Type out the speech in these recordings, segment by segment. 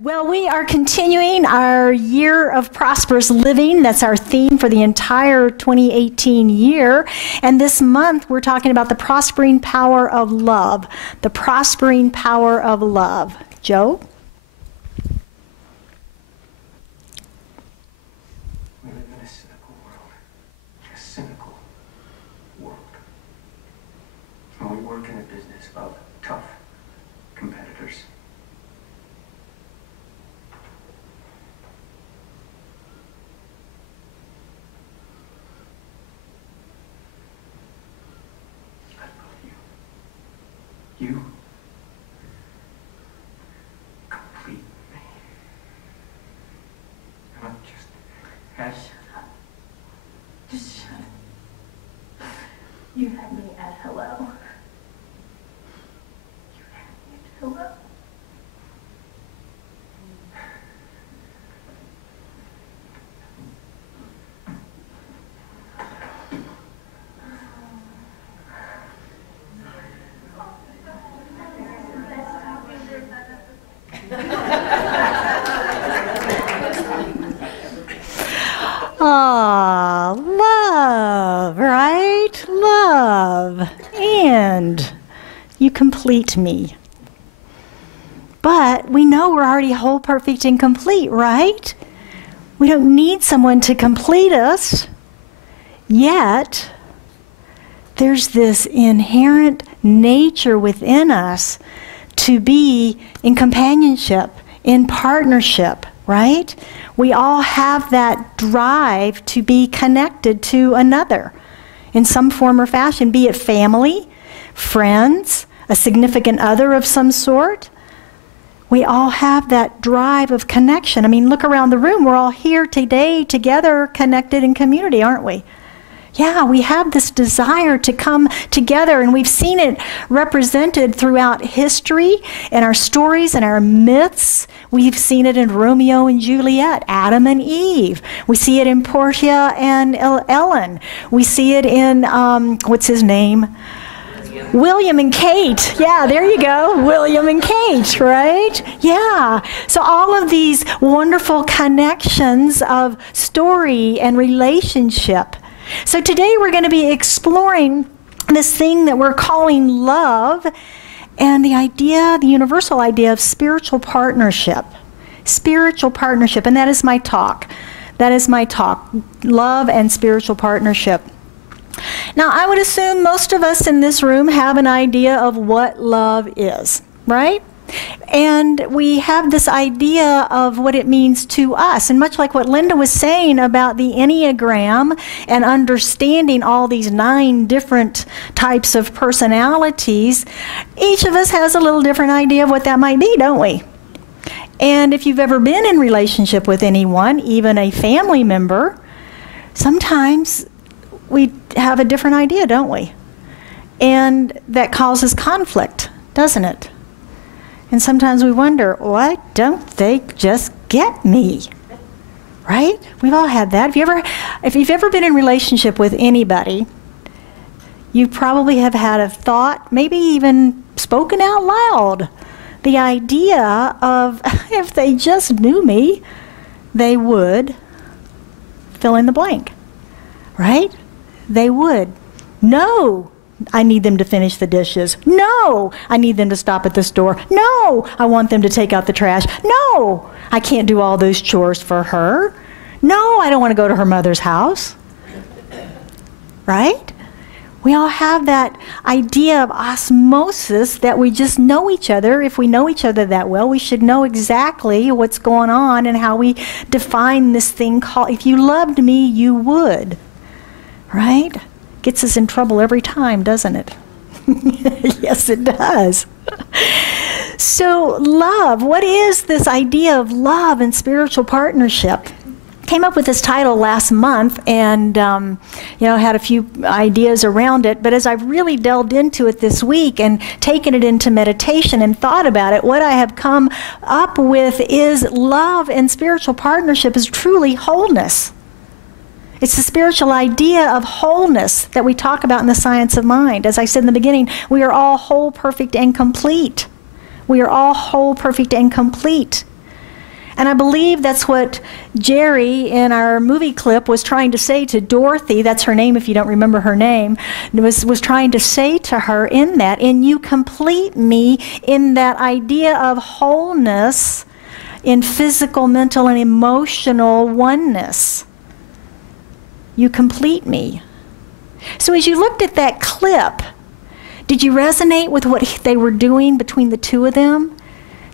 Well, we are continuing our year of prosperous living. That's our theme for the entire 2018 year. And this month, we're talking about the prospering power of love. The prospering power of love. Joe? We live in a cynical world. A cynical world. And we work in a business of tough competitors. You complete me. And I just had... Shut up. Just shut up. You had me at hello. You had me at hello. Ah, love, right? Love. And you complete me. But we know we're already whole, perfect, and complete, right? We don't need someone to complete us. Yet, there's this inherent nature within us to be in companionship, in partnership, right? We all have that drive to be connected to another in some form or fashion, be it family, friends, a significant other of some sort. We all have that drive of connection. I mean, look around the room. We're all here today together, connected in community, aren't we? Yeah, we have this desire to come together, and we've seen it represented throughout history in our stories and our myths. We've seen it in Romeo and Juliet, Adam and Eve. We see it in Portia and Ellen. We see it in, what's his name? William and Kate. Yeah, there you go. William and Kate, right? Yeah. So all of these wonderful connections of story and relationship. So today we're going to be exploring this thing that we're calling love and the idea, the universal idea of spiritual partnership. Spiritual partnership, and that is my talk. That is my talk, love and spiritual partnership. Now, I would assume most of us in this room have an idea of what love is, right? And we have this idea of what it means to us. And much like what Linda was saying about the Enneagram and understanding all these 9 different types of personalities, each of us has a little different idea of what that might be, don't we? And if you've ever been in relationship with anyone, even a family member, sometimes we have a different idea, don't we? And that causes conflict, doesn't it? And sometimes we wonder, why don't they just get me? Right? We've all had that. If you've ever been in relationship with anybody, you probably have had a thought, maybe even spoken out loud, the idea of if they just knew me, they would fill in the blank. Right? They would. No, I need them to finish the dishes. No, I need them to stop at the store. No, I want them to take out the trash. No, I can't do all those chores for her. No, I don't want to go to her mother's house. Right? We all have that idea of osmosis that we just know each other. If we know each other that well, we should know exactly what's going on and how we define this thing called, if you loved me, you would. Right? Gets us in trouble every time, doesn't it? Yes, it does. So love, what is this idea of love and spiritual partnership? Came up with this title last month and had a few ideas around it, but as I've really delved into it this week and taken it into meditation and thought about it, what I have come up with is love and spiritual partnership is truly wholeness. It's the spiritual idea of wholeness that we talk about in the science of mind. As I said in the beginning, we are all whole, perfect, and complete. We are all whole, perfect, and complete. And I believe that's what Jerry in our movie clip was trying to say to Dorothy. That's her name if you don't remember her name. Was trying to say to her in that, and you complete me in that idea of wholeness in physical, mental, and emotional oneness. You complete me. So as you looked at that clip, did you resonate with what they were doing between the two of them?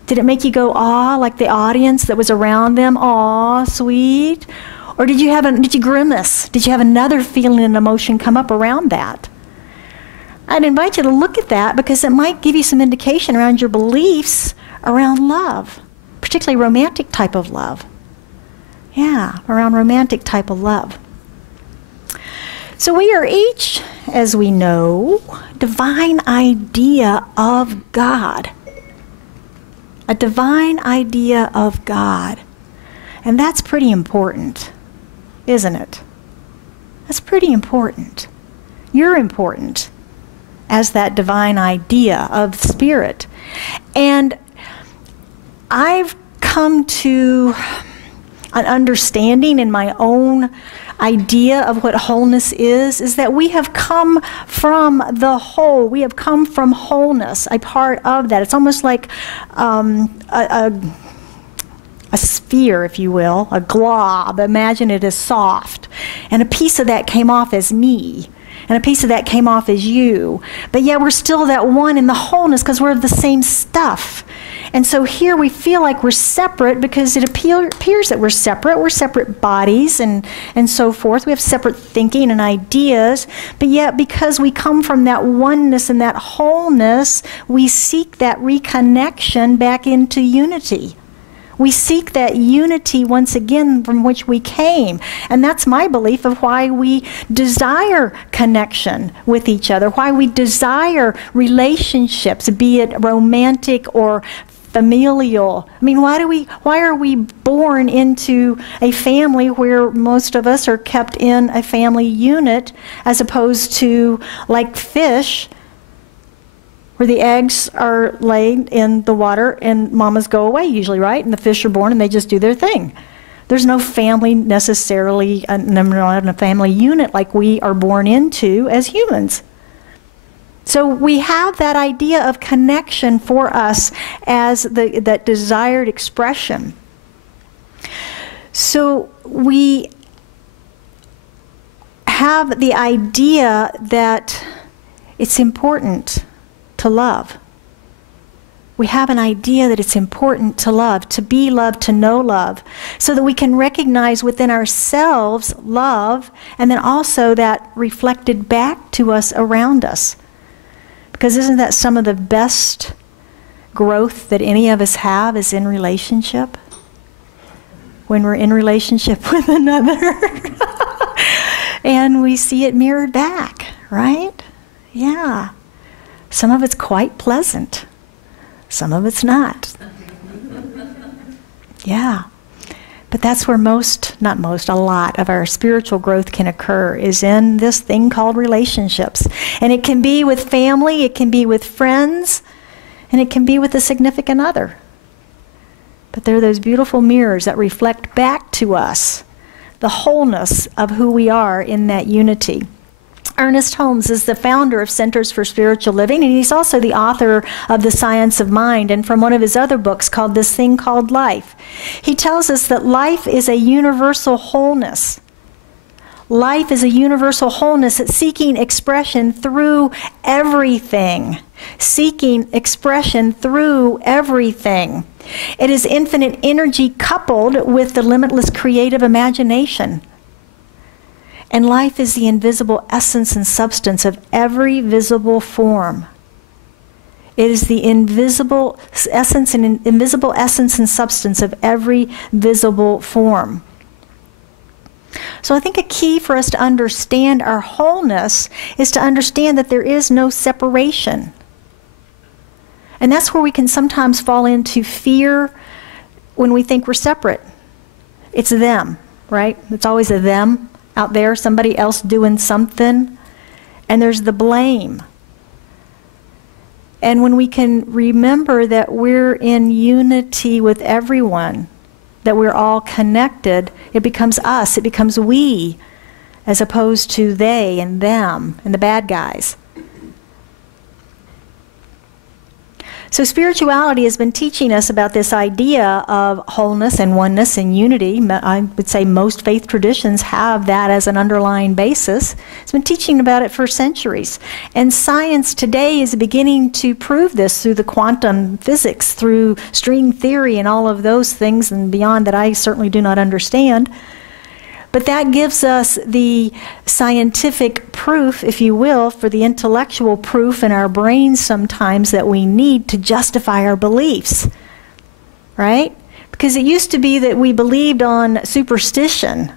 Did it make you go, aw, like the audience that was around them, aw, sweet? Or did you grimace? Did you have another feeling and emotion come up around that? I'd invite you to look at that because it might give you some indication around your beliefs around love, particularly romantic type of love. Yeah, around romantic type of love. So we are each, as we know, divine idea of God. A divine idea of God. And that's pretty important, isn't it? That's pretty important. You're important as that divine idea of spirit. And I've come to an understanding in my own idea of what wholeness is that we have come from the whole. We have come from wholeness, a part of that. It's almost like a sphere, if you will, a glob. Imagine it as soft. And a piece of that came off as me. And a piece of that came off as you. But yet we're still that one in the wholeness because we're of the same stuff. And so here we feel like we're separate because it appears that we're separate. We're separate bodies and so forth. We have separate thinking and ideas. But yet because we come from that oneness and that wholeness, we seek that reconnection back into unity. We seek that unity once again from which we came. And that's my belief of why we desire connection with each other, why we desire relationships, be it romantic or familial. I mean, why are we born into a family where most of us are kept in a family unit as opposed to like fish, where the eggs are laid in the water and mamas go away usually, right? And the fish are born and they just do their thing. There's no family necessarily, not in a family unit like we are born into as humans. So we have that idea of connection for us as that desired expression. So we have the idea that it's important to love. We have an idea that it's important to love, to be loved, to know love, so that we can recognize within ourselves love, and then also that reflected back to us around us. Because isn't that some of the best growth that any of us have is in relationship? When we're in relationship with another. And we see it mirrored back, right? Yeah. Some of it's quite pleasant. Some of it's not. Yeah. But that's where a lot of our spiritual growth can occur, is in this thing called relationships. And it can be with family, it can be with friends, and it can be with a significant other. But they're those beautiful mirrors that reflect back to us the wholeness of who we are in that unity. Ernest Holmes is the founder of Centers for Spiritual Living, and he's also the author of The Science of Mind, and from one of his other books called This Thing Called Life. He tells us that life is a universal wholeness. Life is a universal wholeness that's seeking expression through everything. Seeking expression through everything. It is infinite energy coupled with the limitless creative imagination. And life is the invisible essence and substance of every visible form. It is the invisible essence and substance of every visible form. So I think a key for us to understand our wholeness is to understand that there is no separation. And that's where we can sometimes fall into fear when we think we're separate. It's them, right? It's always a them out there, somebody else doing something. And there's the blame. And when we can remember that we're in unity with everyone, that we're all connected, it becomes us, it becomes we, as opposed to they and them and the bad guys. So spirituality has been teaching us about this idea of wholeness and oneness and unity. I would say most faith traditions have that as an underlying basis. It's been teaching about it for centuries. And science today is beginning to prove this through the quantum physics, through string theory and all of those things and beyond that I certainly do not understand. But that gives us the scientific proof, if you will, for the intellectual proof in our brains sometimes that we need to justify our beliefs, right? Because it used to be that we believed on superstition.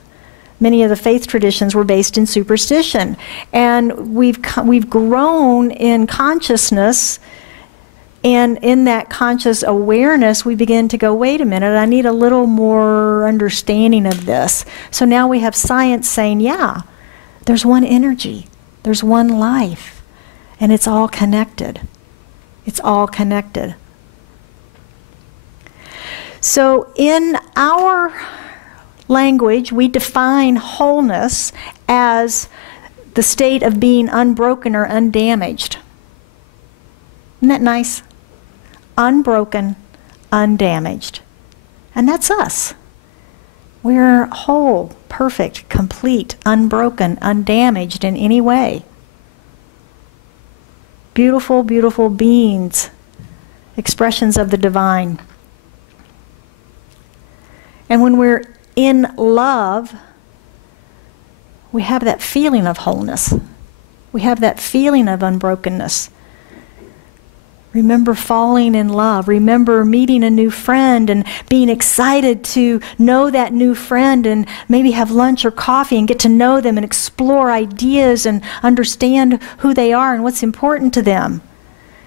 Many of the faith traditions were based in superstition. And we've grown in consciousness. And in that conscious awareness, we begin to go, wait a minute, I need a little more understanding of this. So now we have science saying, yeah, there's one energy, there's one life, and it's all connected. It's all connected. So in our language, we define wholeness as the state of being unbroken or undamaged. Isn't that nice? Unbroken, undamaged. And that's us. We're whole, perfect, complete, unbroken, undamaged in any way. Beautiful, beautiful beings, expressions of the divine. And when we're in love, we have that feeling of wholeness. We have that feeling of unbrokenness. Remember falling in love. Remember meeting a new friend and being excited to know that new friend and maybe have lunch or coffee and get to know them and explore ideas and understand who they are and what's important to them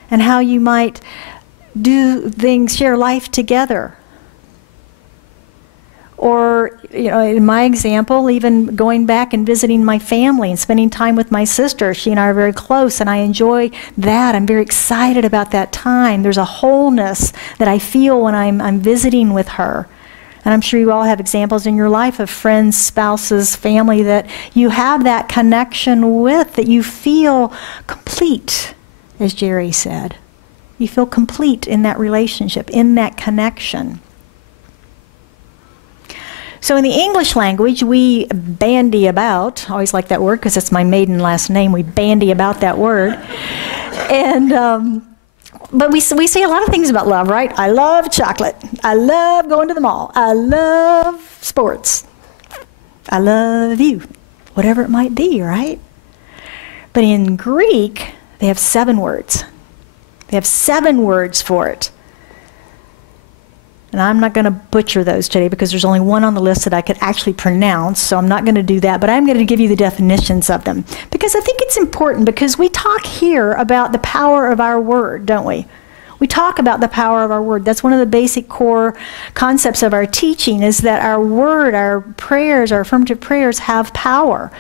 and how you might do things, share life together. Or, you know, in my example, even going back and visiting my family and spending time with my sister. She and I are very close, and I enjoy that. I'm very excited about that time. There's a wholeness that I feel when I'm visiting with her. And I'm sure you all have examples in your life of friends, spouses, family that you have that connection with, that you feel complete, as Jerry said. You feel complete in that relationship, in that connection. So in the English language, we bandy about, I always like that word because it's my maiden last name, we bandy about that word. And, but we say a lot of things about love, right? I love chocolate. I love going to the mall. I love sports. I love you. Whatever it might be, right? But in Greek, they have 7 words. They have 7 words for it. And I'm not going to butcher those today because there's only one on the list that I could actually pronounce, so I'm not going to do that, but I'm going to give you the definitions of them. Because I think it's important, because we talk here about the power of our word, don't we? We talk about the power of our word. That's one of the basic core concepts of our teaching, is that our word, our prayers, our affirmative prayers have power.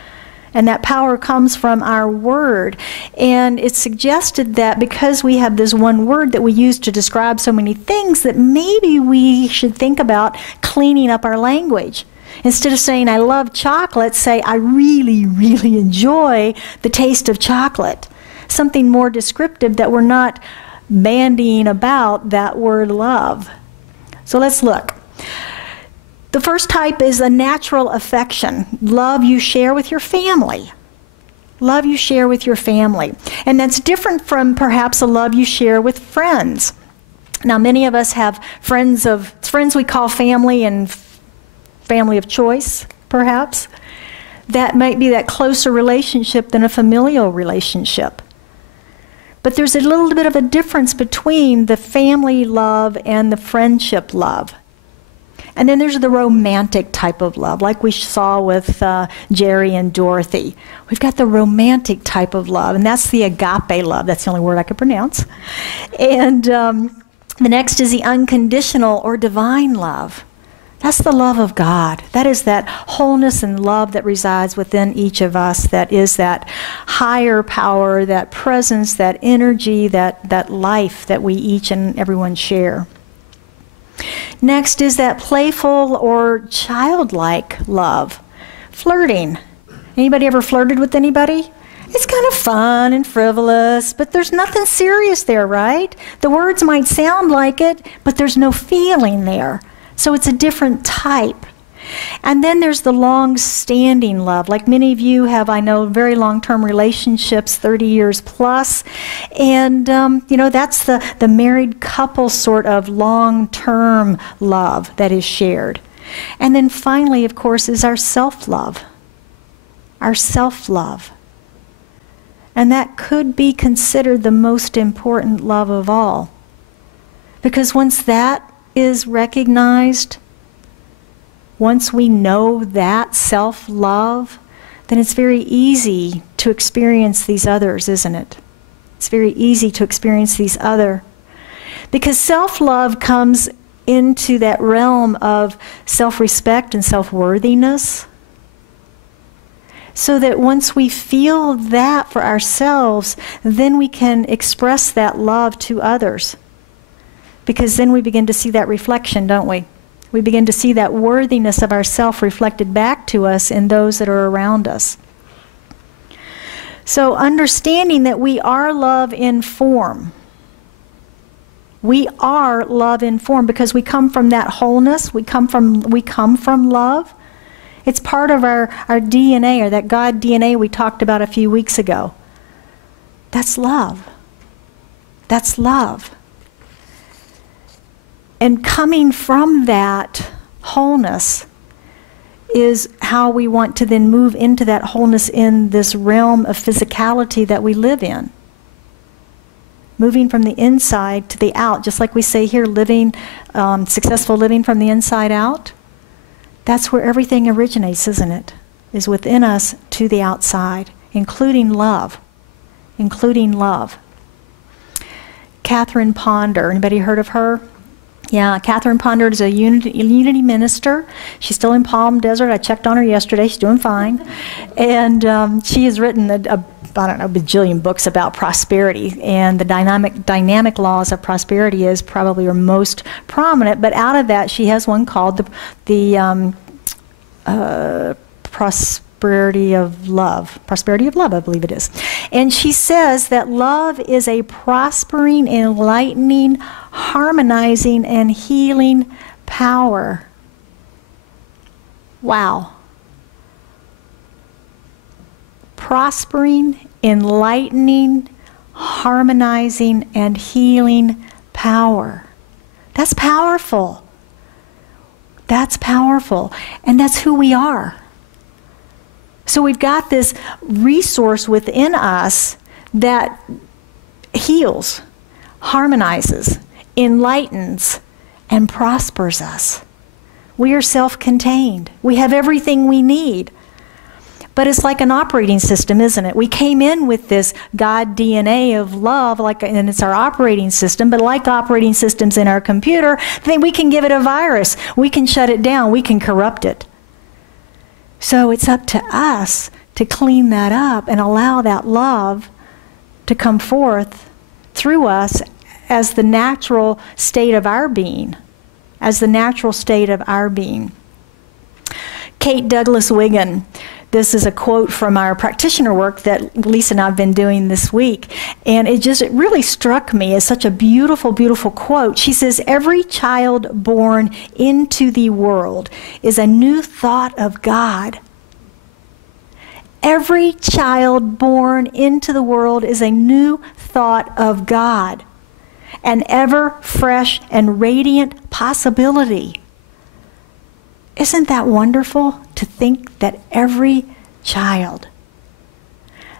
And that power comes from our word. And it's suggested that because we have this one word that we use to describe so many things, that maybe we should think about cleaning up our language. Instead of saying, I love chocolate, say, I really, really enjoy the taste of chocolate. Something more descriptive, that we're not bandying about that word love. So let's look. The first type is a natural affection. Love you share with your family. Love you share with your family. And that's different from perhaps a love you share with friends. Now, many of us have friends we call family and family of choice, perhaps. That might be that closer relationship than a familial relationship. But there's a little bit of a difference between the family love and the friendship love. And then there's the romantic type of love, like we saw with Jerry and Dorothy. We've got the romantic type of love, and that's the agape love. That's the only word I could pronounce. And the next is the unconditional or divine love. That's the love of God. That is that wholeness and love that resides within each of us. That is that higher power, that presence, that energy, that life that we each and everyone share. Next is that playful or childlike love. Flirting. Anybody ever flirted with anybody? It's kind of fun and frivolous, but there's nothing serious there, right? The words might sound like it, but there's no feeling there. So it's a different type. And then there's the long-standing love. Like many of you have, I know, very long-term relationships, 30 years plus. And, that's the married couple sort of long-term love that is shared. And then finally, of course, is our self-love. Our self-love. And that could be considered the most important love of all. Because once that is recognized, once we know that self-love, then it's very easy to experience these others, isn't it? It's very easy to experience these other. Because self-love comes into that realm of self-respect and self-worthiness. So that once we feel that for ourselves, then we can express that love to others. Because then we begin to see that reflection, don't we? We begin to see that worthiness of ourself reflected back to us in those that are around us. So understanding that we are love in form. We are love in form because we come from that wholeness. We come from love. It's part of our DNA, or that God DNA we talked about a few weeks ago. That's love. That's love. And coming from that wholeness is how we want to then move into that wholeness in this realm of physicality that we live in. Moving from the inside to the out, just like we say here, living, successful living from the inside out. That's where everything originates, isn't it? Is within us to the outside, including love. Including love. Catherine Ponder, anybody heard of her? Yeah, Catherine Ponder is a unity minister. She's still in Palm Desert. I checked on her yesterday. She's doing fine. And she has written a bajillion books about prosperity. And the dynamic laws of prosperity is probably her most prominent. But out of that, she has one called the Prosperity of Love. Prosperity of Love, I believe it is. And she says that love is a prospering, enlightening, harmonizing, and healing power. Wow. Prospering, enlightening, harmonizing, and healing power. That's powerful. That's powerful. And that's who we are. So we've got this resource within us that heals, harmonizes, enlightens, and prospers us. We are self-contained. We have everything we need. But it's like an operating system, isn't it? We came in with this God DNA of love, and it's our operating system, but like operating systems in our computer, then we can give it a virus. We can shut it down. We can corrupt it. So it's up to us to clean that up and allow that love to come forth through us as the natural state of our being. As the natural state of our being. Kate Douglas Wiggin. This is a quote from our practitioner work that Lisa and I have been doing this week. And it really struck me as such a beautiful, beautiful quote. She says, "Every child born into the world is a new thought of God." Every child born into the world is a new thought of God. An ever fresh and radiant possibility. Isn't that wonderful to think that every child?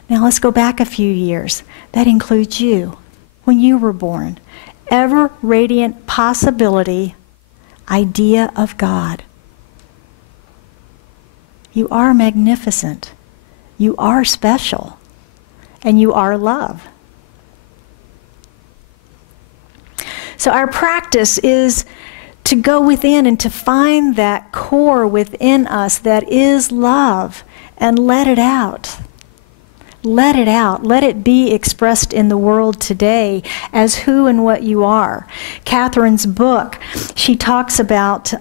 Now let's go back a few years. That includes you, when you were born. Ever radiant possibility, idea of God. You are magnificent. You are special. And you are love. So our practice is to go within and to find that core within us that is love and let it out. Let it out. Let it be expressed in the world today as who and what you are. Catherine's book, she talks about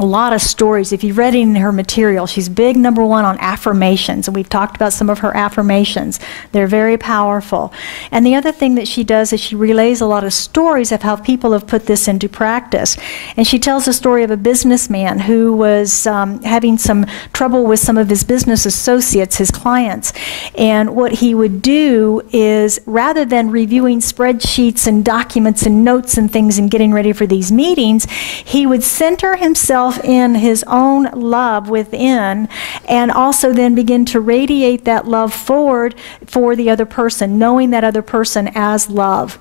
a lot of stories. If you've read it in her material, she's big, number one, on affirmations. And we've talked about some of her affirmations. They're very powerful. And the other thing that she does is she relays a lot of stories of how people have put this into practice. And she tells a story of a businessman who was having some trouble with some of his business associates, his clients. And what he would do is, rather than reviewing spreadsheets and documents and notes and things and getting ready for these meetings, he would center himself in his own love within, and also then begin to radiate that love forward for the other person, knowing that other person as love,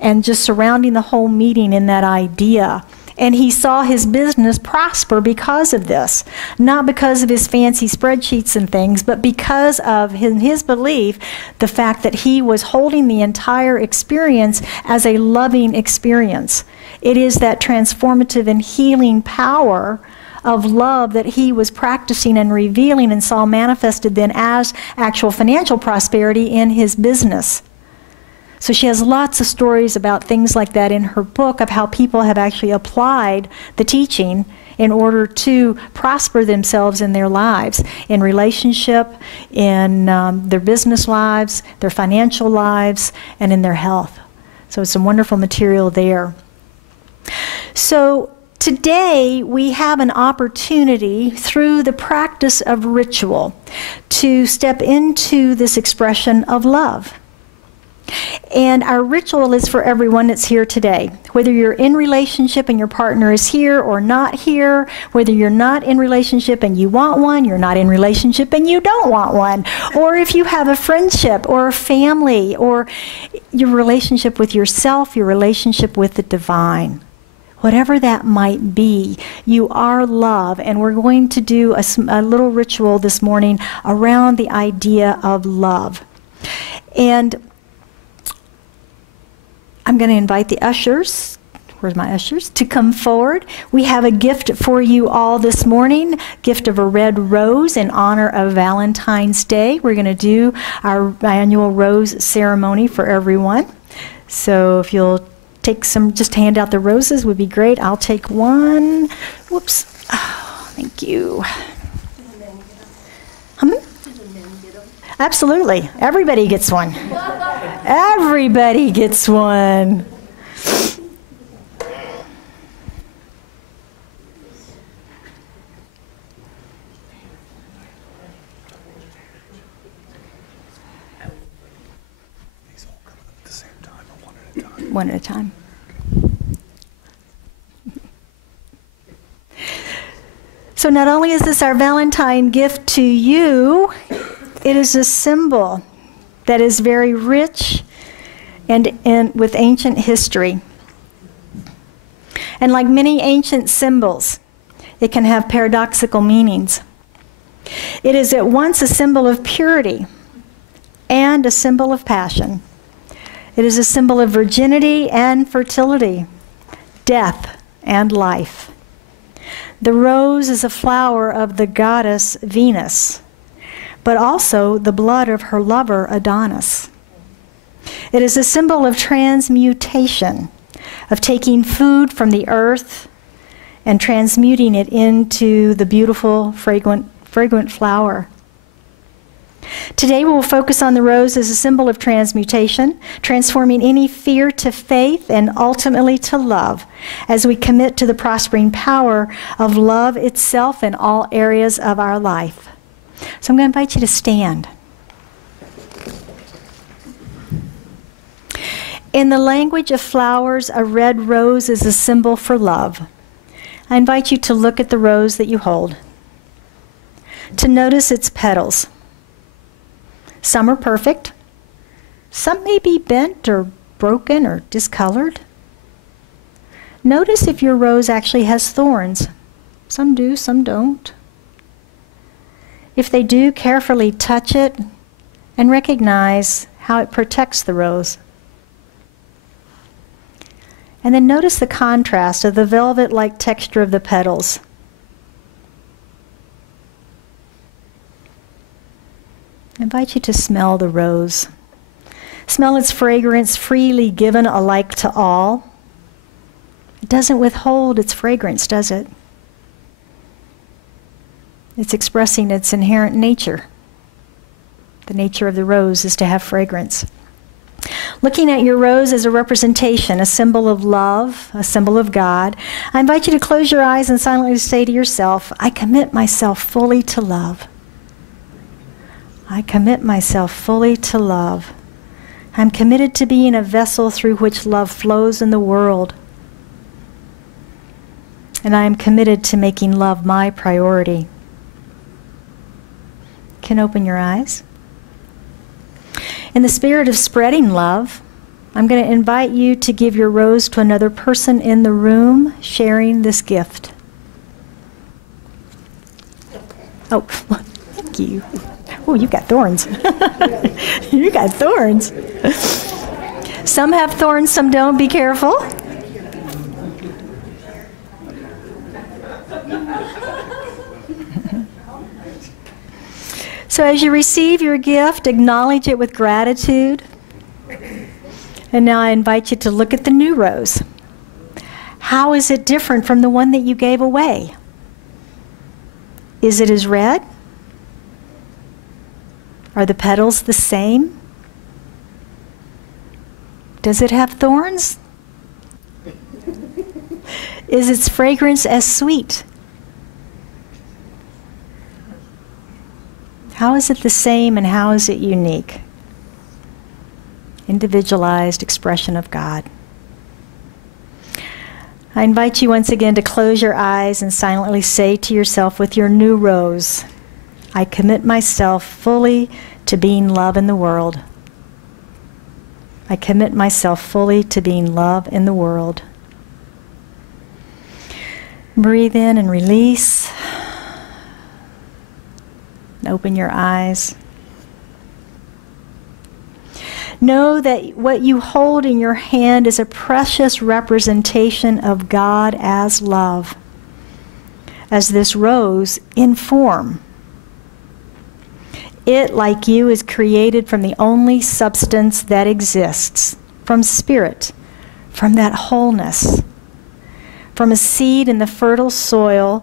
and just surrounding the whole meeting in that idea. And he saw his business prosper because of this, not because of his fancy spreadsheets and things, but because of his belief, the fact that he was holding the entire experience as a loving experience. It is that transformative and healing power of love that he was practicing and revealing and saw manifested then as actual financial prosperity in his business. So she has lots of stories about things like that in her book, of how people have actually applied the teaching in order to prosper themselves in their lives, in relationship, in their business lives, their financial lives, and in their health. So it's some wonderful material there. So today we have an opportunity through the practice of ritual to step into this expression of love. And our ritual is for everyone that's here today. Whether you're in relationship and your partner is here or not here, whether you're not in relationship and you want one, you're not in relationship and you don't want one, or if you have a friendship or a family, or your relationship with yourself, your relationship with the divine. Whatever that might be, you are love, and we're going to do a little ritual this morning around the idea of love. And I'm going to invite the ushers, where's my ushers, to come forward. We have a gift for you all this morning, gift of a red rose in honor of Valentine's Day. We're going to do our annual rose ceremony for everyone. So if you'll take some, just hand out the roses would be great. I'll take one. Whoops. Oh, thank you. Absolutely. Everybody gets one. Everybody gets one. These all coming up at the same time or one at a time? One at a time. So not only is this our Valentine gift to you, it is a symbol that is very rich and with ancient history. And like many ancient symbols, it can have paradoxical meanings. It is at once a symbol of purity and a symbol of passion. It is a symbol of virginity and fertility, death and life. The rose is a flower of the goddess Venus, but also the blood of her lover Adonis. It is a symbol of transmutation, of taking food from the earth and transmuting it into the beautiful, fragrant flower. Today we will focus on the rose as a symbol of transmutation, transforming any fear to faith and ultimately to love, as we commit to the prospering power of love itself in all areas of our life. So I'm going to invite you to stand. In the language of flowers, a red rose is a symbol for love. I invite you to look at the rose that you hold, to notice its petals. Some are perfect. Some may be bent or broken or discolored. Notice if your rose actually has thorns. Some do, some don't. If they do, carefully touch it and recognize how it protects the rose. And then notice the contrast of the velvet-like texture of the petals. I invite you to smell the rose. Smell its fragrance, freely given alike to all. It doesn't withhold its fragrance, does it? It's expressing its inherent nature. The nature of the rose is to have fragrance. Looking at your rose as a representation, a symbol of love, a symbol of God, I invite you to close your eyes and silently say to yourself, I commit myself fully to love. I commit myself fully to love. I'm committed to being a vessel through which love flows in the world. And I am committed to making love my priority. You can open your eyes. In the spirit of spreading love, I'm going to invite you to give your rose to another person in the room sharing this gift. Oh, thank you. Oh, you got thorns. You got thorns. Some have thorns, some don't. Be careful. So as you receive your gift, acknowledge it with gratitude. And now I invite you to look at the new rose. How is it different from the one that you gave away? Is it as red? Are the petals the same? Does it have thorns? Is its fragrance as sweet? How is it the same and how is it unique? Individualized expression of God. I invite you once again to close your eyes and silently say to yourself with your new rose, I commit myself fully to being love in the world. I commit myself fully to being love in the world. Breathe in and release. Open your eyes. Know that what you hold in your hand is a precious representation of God as love, as this rose in form. It, like you, is created from the only substance that exists, from spirit, from that wholeness, from a seed in the fertile soil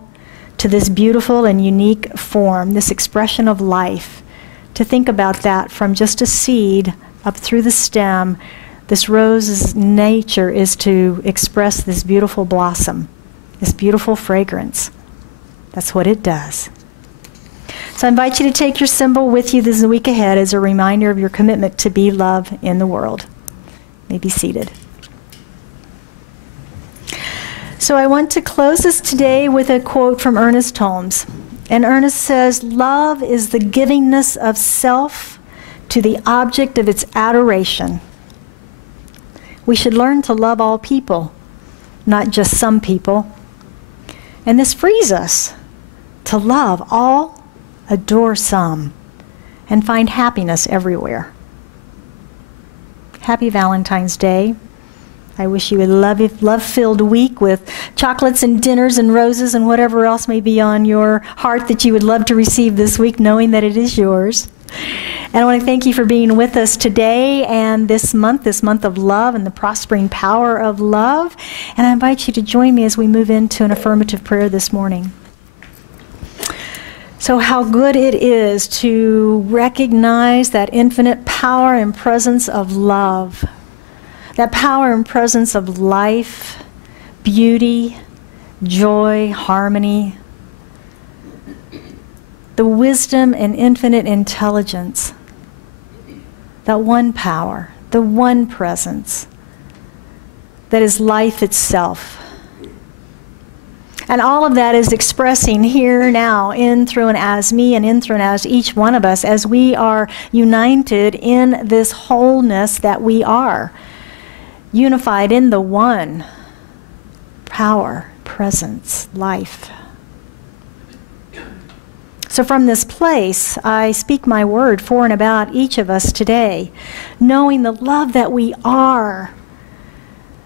to this beautiful and unique form, this expression of life. To think about that from just a seed up through the stem, this rose's nature is to express this beautiful blossom, this beautiful fragrance. That's what it does. So I invite you to take your symbol with you this week ahead as a reminder of your commitment to be love in the world. You may be seated. So I want to close this today with a quote from Ernest Holmes. And Ernest says, love is the givingness of self to the object of its adoration. We should learn to love all people, not just some people. And this frees us to love all, adore some, and find happiness everywhere. Happy Valentine's Day. I wish you a love-filled week with chocolates and dinners and roses and whatever else may be on your heart that you would love to receive this week, knowing that it is yours. And I want to thank you for being with us today and this month of love and the prospering power of love. And I invite you to join me as we move into an affirmative prayer this morning. So how good it is to recognize that infinite power and presence of love. That power and presence of life, beauty, joy, harmony, the wisdom and infinite intelligence, that one power, the one presence that is life itself. And all of that is expressing here now in, through, and as me, and in, through, and as each one of us, as we are united in this wholeness that we are. Unified in the one power, presence, life. So from this place, I speak my word for and about each of us today, knowing the love that we are,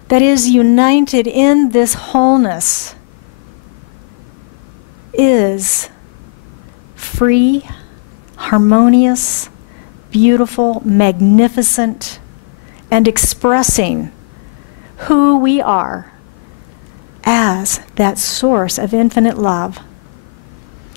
that is united in this wholeness, is free, harmonious, beautiful, magnificent, and expressing who we are as that source of infinite love.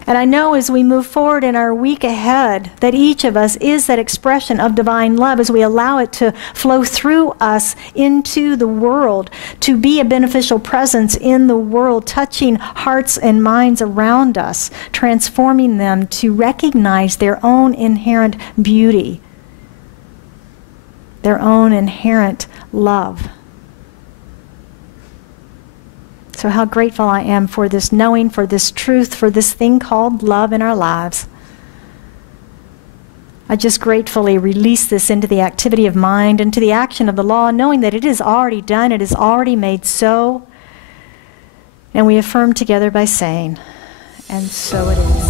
And I know as we move forward in our week ahead that each of us is that expression of divine love as we allow it to flow through us into the world, to be a beneficial presence in the world, touching hearts and minds around us, transforming them to recognize their own inherent beauty, their own inherent love. So how grateful I am for this knowing, for this truth, for this thing called love in our lives. I just gratefully release this into the activity of mind, into the action of the law, knowing that it is already done, it is already made so. And we affirm together by saying, and so it is.